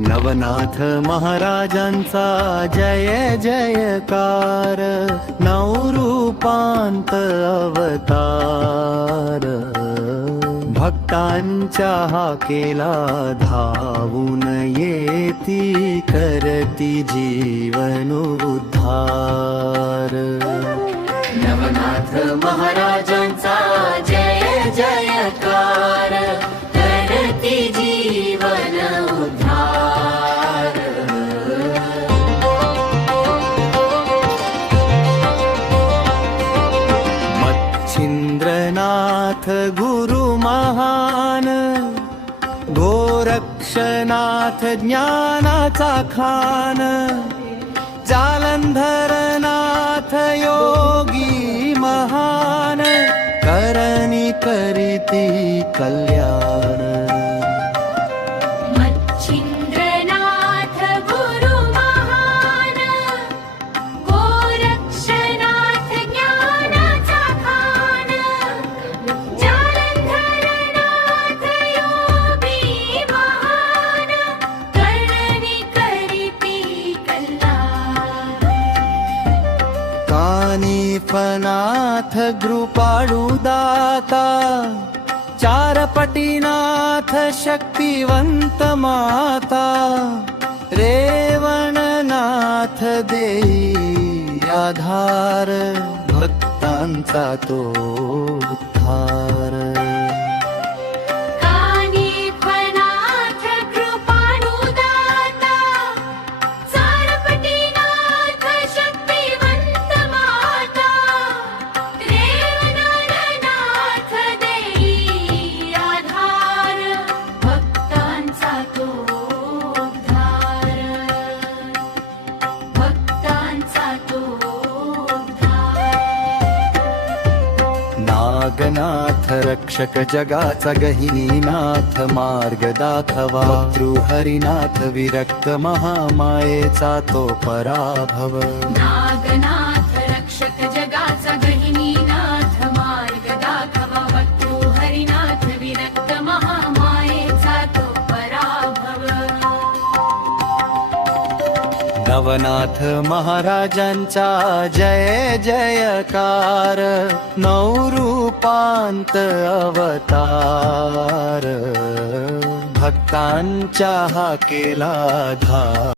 नवनाथ महाराजांचा जय जयकार, नवरूपांत अवतार, भक्तांच्या हाकेला धावून येती, करती जीवन उद्धार। नवनाथ महाराजांचा जय जयकार, करती जीवन उद्धार। मच्छिंद्रनाथ गुरु महान, गोरक्षनाथ ज्ञानाचा खान, जालंधरनाथ योगी महान, करणी करीती कल्याण। मच्छिंद्रनाथ गुरु महान, गोरक्षनाथ ज्ञानाचा खान, जालंधरनाथ योगी महान, करणी करीती कल्याण। कानिफनाथ कृपाळू दाता, चारपटीनाथ शक्तिवंत माता, रेवणनाथ देई आधार, भक्तांचा तो उद्धार। कानिफनाथ कृपाळू दाता, चारपटीनाथ शक्तिवंत माता, रेवणनाथ देई आधार, भक्तांचा तो उद्धार, भक्तांचा तो उद्धार। नागनाथ रक्षक जगाचा गहिनीनाथ, मार्ग दाखवा हरिनाथ विरक्त महामायेचा तो पराभव। नागनाथ रक्षक जगाचा गहिनीनाथ, मार्ग दाखवा हरिनाथ विरक्त महामायेचा तो पराभव। नवनाथ महाराजांचा जय जयकार, नवरूपांत अवतार, भक्तांच्या हाकेला धार।